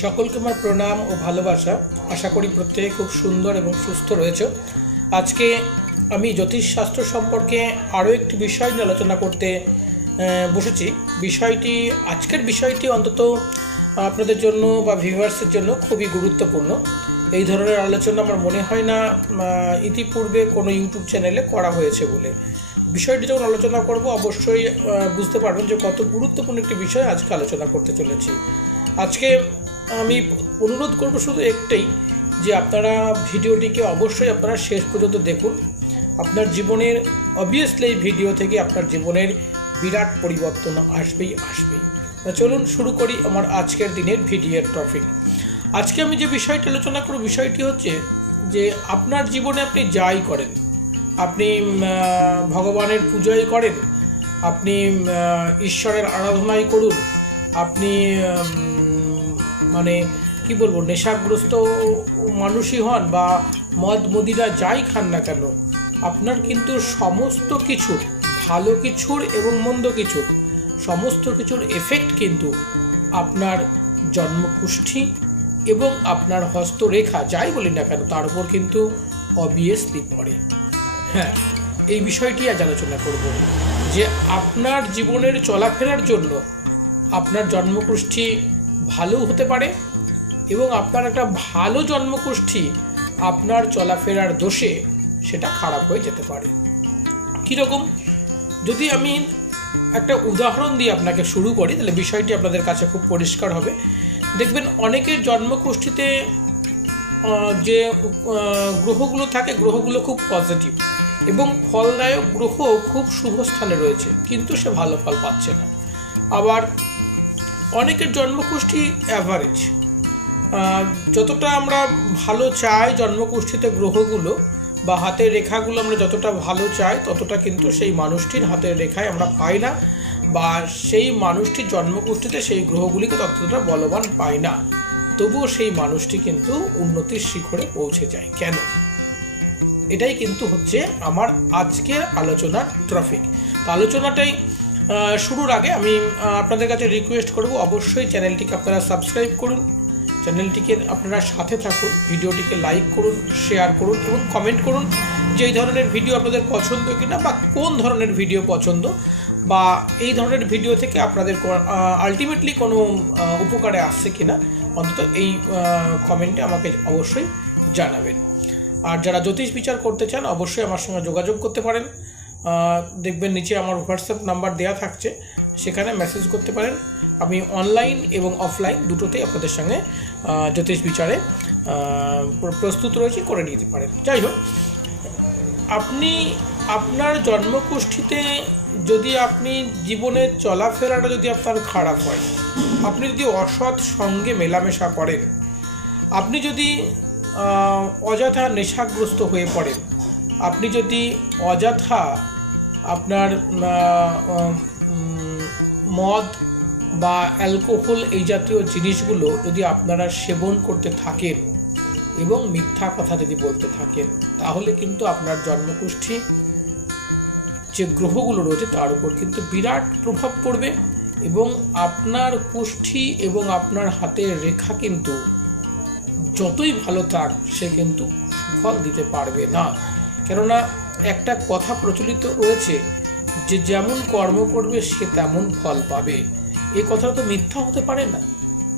সকলকে আমার প্রণাম ও ভালোবাসা। আশা করি প্রত্যেকে খুব সুন্দর এবং সুস্থ রয়েছে। আজকে আমি জ্যোতিষশাস্ত্র সম্পর্কে আরও একটি বিষয় নিয়ে আলোচনা করতে বসেছি। বিষয়টি, আজকের বিষয়টি অন্তত আপনাদের জন্য বা ভিউয়ার্সের জন্য খুবই গুরুত্বপূর্ণ। এই ধরনের আলোচনা আমার মনে হয় না ইতিপূর্বে কোনো ইউটিউব চ্যানেলে করা হয়েছে বলে। বিষয়টি যখন আলোচনা করব, অবশ্যই বুঝতে পারবেন যে কত গুরুত্বপূর্ণ একটি বিষয় আজকে আলোচনা করতে চলেছি। আজকে আমি অনুরোধ করব শুধু একটাই, যে আপনারা ভিডিওটিকে অবশ্যই আপনারা শেষ পর্যন্ত দেখুন। আপনার জীবনের অবভিয়াসলি ভিডিও থেকে আপনার জীবনের বিরাট পরিবর্তন আসবেই আসবেই। চলুন শুরু করি আমার আজকের দিনের ভিডিওর টপিক আজকে আমি যে বিষয়টি আলোচনা করব, বিষয়টি হচ্ছে যে আপনার জীবনে আপনি যাই করেন, আপনি ভগবানের পুজোই করেন, আপনি ঈশ্বরের আরাধনাই করুন, আপনি মানে কি বলব, নেশাগ্রস্ত মানুষই হন বা মদ মদিরা যাই খান না কেন, আপনার কিন্তু সমস্ত কিছুর ভালো কিছুর এবং মন্দ কিছুর, সমস্ত কিছুর এফেক্ট কিন্তু আপনার জন্মকুষ্ঠি এবং আপনার হস্তরেখা, যাই বলি না কেন, তার উপর কিন্তু অবভিয়াসলি পড়ে। হ্যাঁ এই বিষয়টি আজ আলোচনা করব যে আপনার জীবনের চলাফেরার জন্য আপনার জন্মকুষ্ঠি ভালো হতে পারে এবং আপনার একটা ভালো জন্মকুষ্ঠি আপনার চলাফেরার দোষে সেটা খারাপ হয়ে যেতে পারে। কীরকম? যদি আমি একটা উদাহরণ দিয়ে আপনাকে শুরু করি তাহলে বিষয়টি আপনাদের কাছে খুব পরিষ্কার হবে। দেখবেন অনেকের জন্মকুষ্ঠিতে আহ, যে গ্রহগুলো থাকে গ্রহগুলো খুব পজিটিভ এবং ফলদায়ক গ্রহ খুব শুভ স্থানে রয়েছে কিন্তু সে ভালো ফল পাচ্ছে না। আবার অনেকের জন্মকুষ্ঠি অ্যাভারেজ যতটা আমরা ভালো চাই জন্মকুষ্ঠিতে গ্রহগুলো বা হাতের রেখাগুলো আমরা যতটা ভালো চাই, ততটা কিন্তু সেই মানুষটির হাতের রেখায় আমরা পাই না বা সেই মানুষটির জন্মকুষ্ঠিতে সেই গ্রহগুলিকে ততটা বলবান পাই না। তবুও সেই মানুষটি কিন্তু উন্নতির শিখরে পৌঁছে যায়। কেন? এটাই কিন্তু হচ্ছে আমার আজকের আলোচনার ট্রফিক আলোচনাটাই শুরুর আগে আমি আপনাদের কাছে রিকোয়েস্ট করব, অবশ্যই চ্যানেলটিকে আপনারা সাবস্ক্রাইব করুন। চ্যানেলটিকে আপনারা সাথে থাকুন, ভিডিওটিকে লাইক করুন শেয়ার করুন এবং কমেন্ট করুন যে এই ধরনের ভিডিও আপনাদের পছন্দ কিনা বা কোন ধরনের ভিডিও পছন্দ বা এই ধরনের ভিডিও থেকে আপনাদের আলটিমেটলি কোনো উপকারে আসছে কিনা, অন্তত এই কমেন্টে আমাকে অবশ্যই জানাবেন। আর যারা জ্যোতিষ বিচার করতে চান, অবশ্যই আমার সঙ্গে যোগাযোগ করতে পারেন। দেখবেন নিচে আমার হোয়াটসঅ্যাপ নাম্বার দেওয়া থাকছে, সেখানে মেসেজ করতে পারেন। আমি অনলাইন এবং অফলাইন দুটোতেই আপনাদের সঙ্গে জ্যোতিষ বিচারে প্রস্তুত রয়েছি, করে নিতে পারেন। যাই হোক, আপনি আপনার জন্মকুষ্ঠিতে যদি আপনি জীবনের চলাফেরাটা যদি আপনার খারাপ হয়, আপনি যদি অসৎ সঙ্গে মেলামেশা করেন, আপনি যদি অযথা নেশাগ্রস্ত হয়ে পড়েন, আপনি যদি অযথা আপনার মদ বা অ্যালকোহল এই জাতীয় জিনিসগুলো যদি আপনারা সেবন করতে থাকেন এবং মিথ্যা কথা যদি বলতে থাকেন তাহলে কিন্তু আপনার জন্মকুষ্ঠি যে গ্রহগুলো রয়েছে তার উপর কিন্তু বিরাট প্রভাব পড়বে এবং আপনার কুষ্ঠি এবং আপনার হাতের রেখা কিন্তু যতই ভালো থাক, সে কিন্তু সুফল দিতে পারবে না। কেননা একটা কথা প্রচলিত রয়েছে যে যেমন কর্ম করবে সে তেমন ফল পাবে। এই কথাটা তো মিথ্যা হতে পারে না।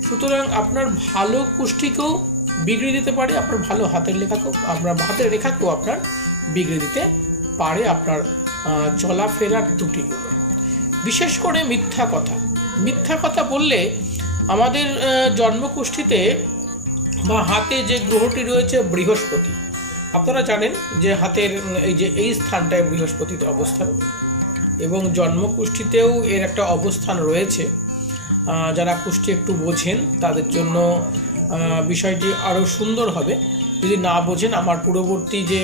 সুতরাং আপনার ভালো কুষ্ঠিকেও বিগড়ে দিতে পারে, আপনার ভালো হাতের লেখাকেও, আপনার হাতের রেখাকেও আপনার বিগড়ে দিতে পারে আপনার চলাফেরার ত্রুটিগুলো বিশেষ করে মিথ্যা কথা। মিথ্যা কথা বললে আমাদের জন্মকুষ্ঠিতে বা হাতে যে গ্রহটি রয়েছে বৃহস্পতি আপনারা জানেন যে হাতের এই যে এই স্থানটায় বৃহস্পতিতে অবস্থান এবং জন্মকুষ্ঠিতেও এর একটা অবস্থান রয়েছে। যারা কুষ্টি একটু বোঝেন, তাদের জন্য বিষয়টি আরও সুন্দর হবে। যদি না বোঝেন, আমার পূর্ববর্তী যে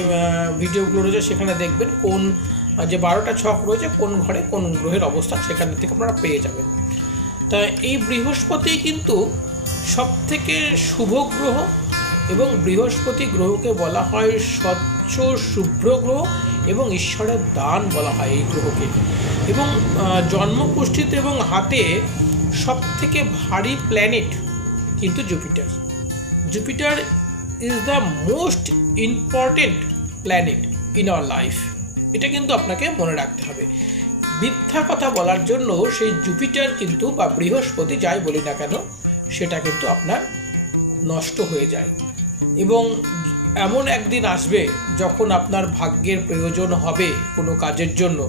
ভিডিওগুলো রয়েছে, সেখানে দেখবেন কোন যে বারোটা ছক রয়েছে, কোন ঘরে কোন গ্রহের অবস্থান সেখান থেকে আপনারা পেয়ে যাবেন। তা এই বৃহস্পতি কিন্তু সব থেকে শুভ গ্রহ এবং বৃহস্পতি গ্রহকে বলা হয় স্বচ্ছ শুভ্র গ্রহ এবং ঈশ্বরের দান বলা হয় এই গ্রহকে। এবং আহ, জন্মকুষ্ঠিতে এবং হাতে সব থেকে ভারী প্ল্যানেট কিন্তু Jupiter Jupiter is the most important planet in our life এটা কিন্তু আপনাকে মনে রাখতে হবে। মিথ্যা কথা বলার জন্য সেই জুপিটার কিন্তু বা বৃহস্পতি যাই বলি না কেন সেটা কিন্তু আপনার নষ্ট হয়ে যায়। এবং এমন একদিন আসবে যখন আপনার ভাগ্যের প্রয়োজন হবে কোনো কাজের জন্য।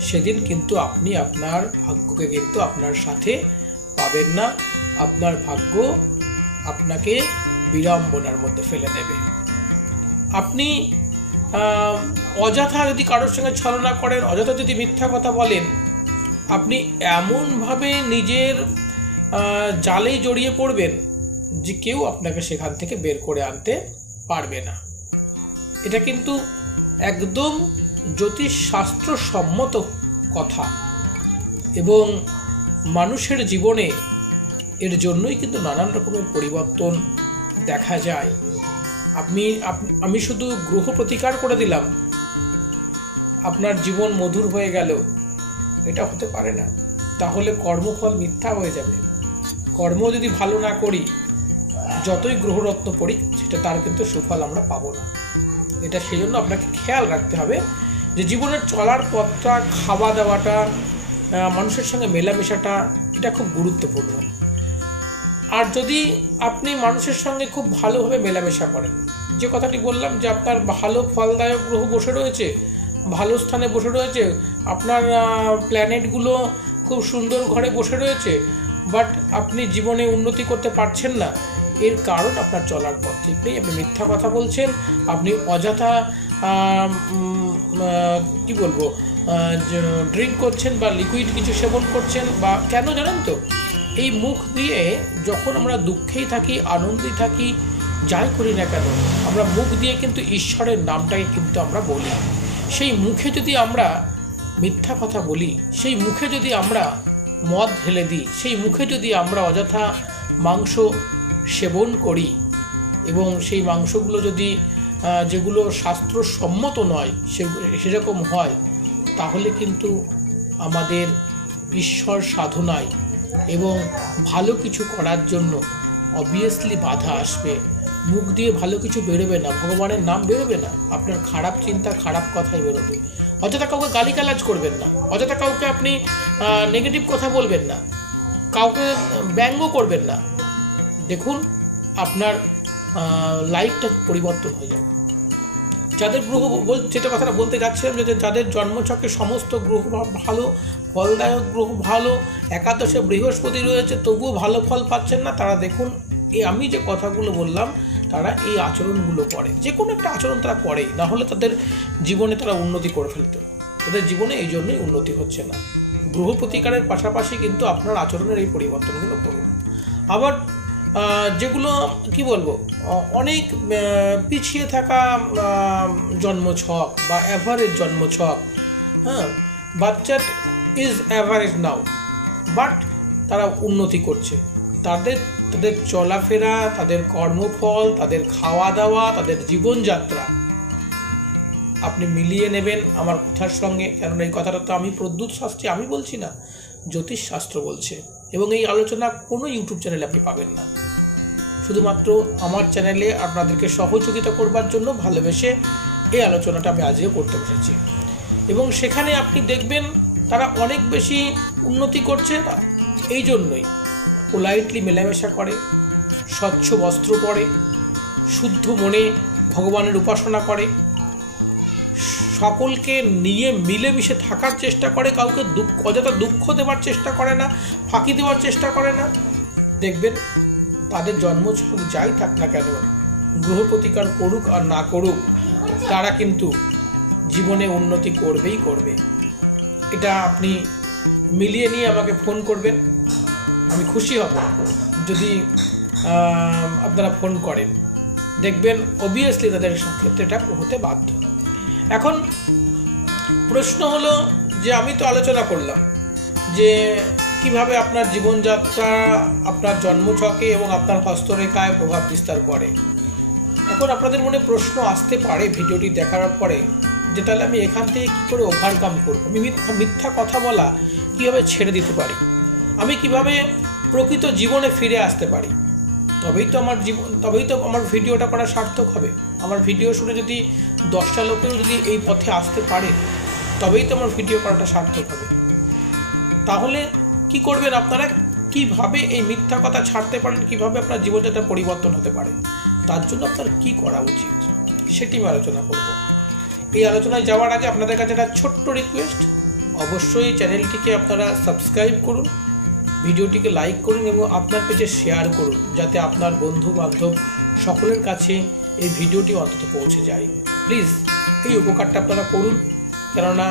সেদিন কিন্তু আপনি আপনার ভাগ্যকে কিন্তু আপনার সাথে পাবেন না। আপনার ভাগ্য আপনাকে বিড়ম্বনার মধ্যে ফেলে দেবে। আপনি অযথা যদি কারোর সঙ্গে ছলনা করেন, অযথা যদি মিথ্যা কথা বলেন, আপনি এমনভাবে নিজের জালেই জড়িয়ে পড়বেন যে কেউ আপনাকে সেখান থেকে বের করে আনতে পারবে না। এটা কিন্তু একদম জ্যোতিষশাস্ত্র সম্মত কথা এবং মানুষের জীবনে এর জন্যই কিন্তু নানান রকমের পরিবর্তন দেখা যায়। আপনি, আমি শুধু গ্রহ প্রতিকার করে দিলাম। আপনার জীবন মধুর হয়ে গেল। এটা হতে পারে না। তাহলে কর্মফল মিথ্যা হয়ে যাবে। কর্ম যদি ভালো না করি যতই গ্রহরত্ন পড়ি, সেটা তার কিন্তু সুফল আমরা পাবো না। এটা সেই জন্য আপনাকে খেয়াল রাখতে হবে যে জীবনের চলার পথটা খাওয়া দাওয়াটা মানুষের সঙ্গে মেলামেশাটা, এটা খুব গুরুত্বপূর্ণ। আর যদি আপনি মানুষের সঙ্গে খুব ভালোভাবে মেলামেশা করেন, যে কথাটি বললাম যে আপনার ভালো ফলদায়ক গ্রহ বসে রয়েছে, ভালো স্থানে বসে রয়েছে, আপনার প্ল্যানেটগুলো খুব সুন্দর ঘরে বসে রয়েছে বাট আপনি জীবনে উন্নতি করতে পারছেন না এর কারণ আপনার চলার পথ ঠিক নেই। আপনি মিথ্যা কথা বলছেন, আপনি অযথা কি বলব ড্রিঙ্ক করছেন বা লিকুইড কিছু সেবন করছেন বা কেন জানেন তো? এই মুখ দিয়ে যখন আমরা দুঃখেই থাকি, আনন্দেই থাকি, যাই করি না কেন, আমরা মুখ দিয়ে কিন্তু ঈশ্বরের নামটাকে কিন্তু আমরা বলি। সেই মুখে যদি আমরা মিথ্যা কথা বলি, সেই মুখে যদি আমরা মদ ঢেলে দিই, সেই মুখে যদি আমরা অযথা মাংস সেবন করি এবং সেই মাংসগুলো যদি যেগুলো শাস্ত্রসম্মত নয়, সে, সেরকম হয়, তাহলে কিন্তু আমাদের ঈশ্বর সাধনায় এবং ভালো কিছু করার জন্য অবভিয়াসলি বাধা আসবে। মুখ দিয়ে ভালো কিছু বেরোবে না, ভগবানের নাম বেরোবে না, আপনার খারাপ চিন্তা, খারাপ কথাই বেরোবে। অযথা কাউকে গালি গালিগালাজ করবেন না, অযথা কাউকে আপনি নেগেটিভ কথা বলবেন না, কাউকে ব্যঙ্গ করবেন না। দেখুন, আপনার লাইফটা পরিবর্তন হয়ে যাবে। যাদের গ্রহ যেটা কথাটা বলতে যাচ্ছিলাম যে যাদের জন্মছকে সমস্ত গ্রহ ভালো, ফলদায়ক গ্রহ ভালো, একাদশে বৃহস্পতি রয়েছে, তবুও ভালো ফল পাচ্ছেন না, তারা দেখুন এই আমি যে কথাগুলো বললাম, তারা এই আচরণগুলো করে। যে কোনো একটা আচরণ তারা করেই না হলে তাদের জীবনে তারা উন্নতি করে ফেলতো তাদের জীবনে এই জন্যই উন্নতি হচ্ছে না। গ্রহ প্রতিকারের পাশাপাশি কিন্তু আপনার আচরণের এই পরিবর্তনগুলো করুন। আবার যেগুলো, কি বলব অনেক পিছিয়ে থাকা জন্মছক বা অ্যাভারেজ জন্মছক হ্যাঁ বাচ্চার ইজ অ্যাভারেজ নাও বাট তারা উন্নতি করছে। তাদের তাদের চলাফেরা, তাদের কর্মফল, তাদের খাওয়া দাওয়া তাদের জীবনযাত্রা, আপনি মিলিয়ে নেবেন আমার কথার সঙ্গে। কেননা এই কথাটা তো আমি প্রদ্যুৎ শাস্ত্রী আমি বলছি না জ্যোতিষ শাস্ত্র বলছে। এবং এই আলোচনা কোনো ইউটিউব চ্যানেলে আপনি পাবেন না। শুধুমাত্র আমার চ্যানেলে আপনাদেরকে সহযোগিতা করবার জন্য ভালোবেসে এই আলোচনাটা আমি আজকে করতে বসেছি। এবং সেখানে আপনি দেখবেন তারা অনেক বেশি উন্নতি করছে এই জন্যই পোলাইটলি মেলামেশা করে, স্বচ্ছ বস্ত্র পরে, শুদ্ধ মনে ভগবানের উপাসনা করে সকলকে নিয়ে মিলেমিশে থাকার চেষ্টা করে, কাউকে দুঃখ, অযথা দুঃখ দেওয়ার চেষ্টা করে না, ফাঁকি দেওয়ার চেষ্টা করে না। দেখবেন, তাদের জন্মছক যাই থাক না কেন, গ্রহ প্রতিকার করুক আর না করুক, তারা কিন্তু জীবনে উন্নতি করবেই করবে। এটা আপনি মিলিয়ে নিয়ে আমাকে ফোন করবেন, আমি খুশি হব। যদি আপনারা ফোন করেন, দেখবেন অবভিয়াসলি তাদের ক্ষেত্রে এটা হতে বাধ্য। এখন প্রশ্ন হলো যে আমি তো আলোচনা করলাম যে কীভাবে আপনার জীবনযাত্রা, আপনার জন্মছকে এবং আপনার হস্তরেখায় প্রভাব বিস্তার করে। এখন আপনাদের মনে প্রশ্ন আসতে পারে ভিডিওটি দেখার পরে যে তাহলে আমি এখান থেকে কী করে ওভারকাম করব? আমি মিথ্যা কথা বলা কীভাবে ছেড়ে দিতে পারি? আমি কীভাবে প্রকৃত জীবনে ফিরে আসতে পারি? তবেই তো আমার জীবন, তবেই তো আমার ভিডিওটা করা সার্থক হবে। আমার ভিডিও শুনে যদি দশটা লোকেও যদি এই পথে আসতে পারে, তবেই তো আমার ভিডিও করাটা সার্থক হবে। তাহলে কি করবেন আপনারা? কীভাবে এই মিথ্যা কথা ছাড়তে পারেন? কীভাবে আপনার জীবনযাত্রা পরিবর্তন হতে পারে? তার জন্য আপনার কি করা উচিত? সেটি আমি আলোচনা করব। এই আলোচনায় যাওয়ার আগে আপনাদের কাছে একটা ছোট্ট রিকোয়েস্ট অবশ্যই চ্যানেলটিকে আপনারা সাবস্ক্রাইব করুন, ভিডিওটিকে লাইক করুন এবং আপনার পেজে শেয়ার করুন, যাতে আপনার বন্ধু বান্ধব সকলের কাছে এই ভিডিওটি অন্তত পৌঁছে যায়। প্লিজ এই উপকারটা আপনারা করুন, কেননা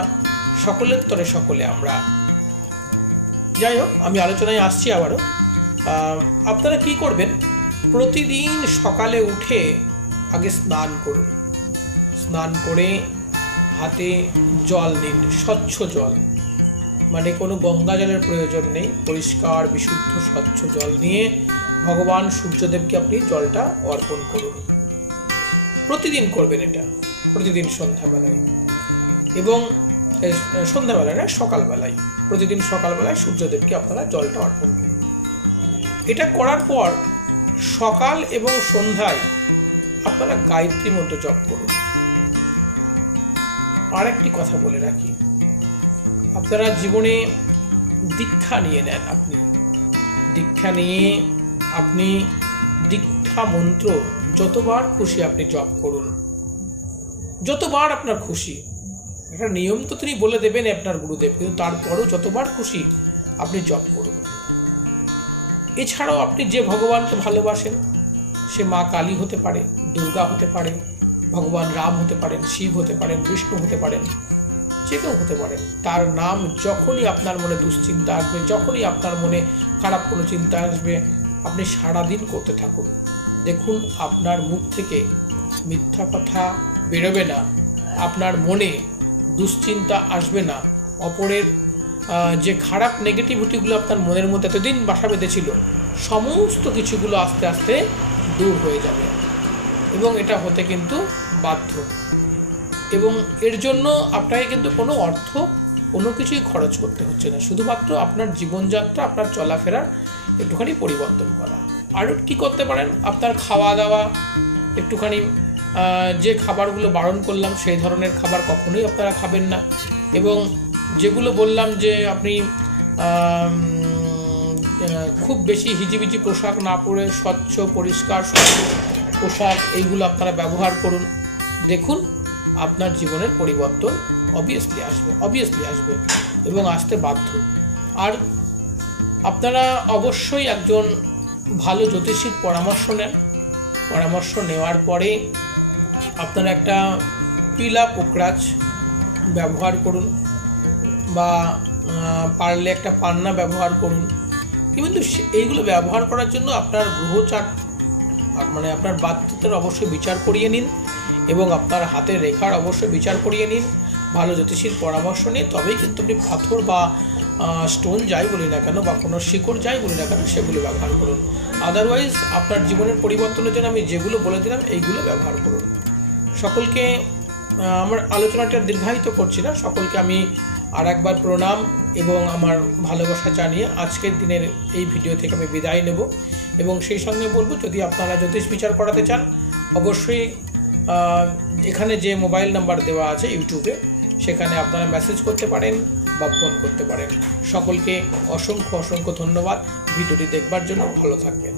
সকলের তরে সকলে আমরা। যাই হোক, আমি আলোচনায় আসছি আবারও। আপনারা কি করবেন? প্রতিদিন সকালে উঠে আগে স্নান করুন। স্নান করে হাতে জল নিন, স্বচ্ছ জল। মানে কোনো গঙ্গা জলের প্রয়োজন নেই, পরিষ্কার, বিশুদ্ধ, স্বচ্ছ জল নিয়ে ভগবান সূর্যদেবকে আপনি জলটা অর্পণ করুন। প্রতিদিন করবেন এটা। প্রতিদিন সন্ধ্যাবেলায়। এবং এ, সন্ধ্যাবেলায় না সকালবেলায়। প্রতিদিন সকালবেলায় সূর্যদেবকে আপনারা জলটা অর্পণ করুন। এটা করার পর সকাল এবং সন্ধ্যায় আপনারা গায়ত্রী মন্ত্র জপ করুন। আর একটি কথা বলে রাখি। আপনারা জীবনে দীক্ষা নিয়ে নেন আপনি। দীক্ষা নিয়ে আপনি দীক্ষা মন্ত্র যতবার খুশি আপনি জপ করুন। যতবার আপনার খুশি। একটা নিয়ম তো তিনি বলে দেবেন আপনার গুরুদেব, কিন্তু তারপরও যতবার খুশি আপনি জপ করুন। এছাড়াও আপনি যে ভগবানকে ভালোবাসেন, সে মা কালী হতে পারে, দুর্গা হতে পারে, ভগবান রাম হতে পারেন, শিব হতে পারেন, বিষ্ণু হতে পারেন, যে কেউ হতে পারেন তার নাম যখনই আপনার মনে দুশ্চিন্তা আসবে, যখনই আপনার মনে খারাপ কোনো চিন্তা আসবে, আপনি সারাদিন করতে থাকুন। দেখুন, আপনার মুখ থেকে মিথ্যা কথা বেরোবে না। আপনার মনে দুশ্চিন্তা আসবে না। অপরের যে খারাপ নেগেটিভিটিগুলো আপনার মনের মধ্যে এতদিন বাসা বেঁধেছিল, সমস্ত কিছুগুলো আস্তে আস্তে দূর হয়ে যাবে। এবং এটা হতে কিন্তু বাধ্য। এবং এর জন্য আপনাকে কিন্তু কোনো অর্থ, কোনো কিছুই খরচ করতে হচ্ছে না। শুধুমাত্র আপনার জীবনযাত্রা, আপনার চলাফেরার একটুখানি পরিবর্তন করা। আর কী করতে পারেন? আপনার খাওয়া দাওয়া একটুখানি যে খাবারগুলো বারণ করলাম, সেই ধরনের খাবার কখনোই আপনারা খাবেন না। এবং যেগুলো বললাম যে আপনি খুব বেশি হিজিবিজি পোশাক না পরে স্বচ্ছ, পরিষ্কার স্বচ্ছ পোশাক, এইগুলো আপনারা ব্যবহার করুন। দেখুন, আপনার জীবনের পরিবর্তন অবভিয়াসলি আসবে অবভিয়াসলি আসবে এবং আসতে বাধ্য। আর আপনারা অবশ্যই একজন ভালো জ্যোতিষীর পরামর্শ নেন। পরামর্শ নেওয়ার পরে আপনারা একটা পিলা পোকরাজ ব্যবহার করুন বা পারলে একটা পান্না ব্যবহার করুন। কিন্তু এইগুলো ব্যবহার করার জন্য আপনার গ্রহচার মানে আপনার বাধ্যতার অবশ্যই বিচার করিয়ে নিন এবং আপনার হাতের রেখার অবশ্যই বিচার করিয়ে নিন। ভালো জ্যোতিষীর পরামর্শ নিয়ে তবেই কিন্তু আপনি পাথর বা স্টোন যাই বলি না কেন বা কোনো শিকড় যাই বলি না কেন সেগুলো ব্যবহার করুন। আদারওয়াইজ আপনার জীবনের পরিবর্তনের জন্য আমি যেগুলো বলে দিলাম, এইগুলো ব্যবহার করুন। সকলকে আমার আলোচনাটা দীর্ঘায়িত করছি না। সকলকে আমি আর একবার প্রণাম এবং আমার ভালোবাসা জানিয়ে আজকের দিনের এই ভিডিও থেকে আমি বিদায় নেব এবং সেই সঙ্গে বলব, যদি আপনারা জ্যোতিষ বিচার করাতে চান, অবশ্যই এখানে যে মোবাইল নাম্বার দেওয়া আছে ইউটিউবে, সেখানে আপনারা মেসেজ করতে পারেন বা ফোন করতে পারেন। সকলকে অসংখ্য অসংখ্য ধন্যবাদ। ভিডিওটি দেখবার জন্য ভালো থাকবেন।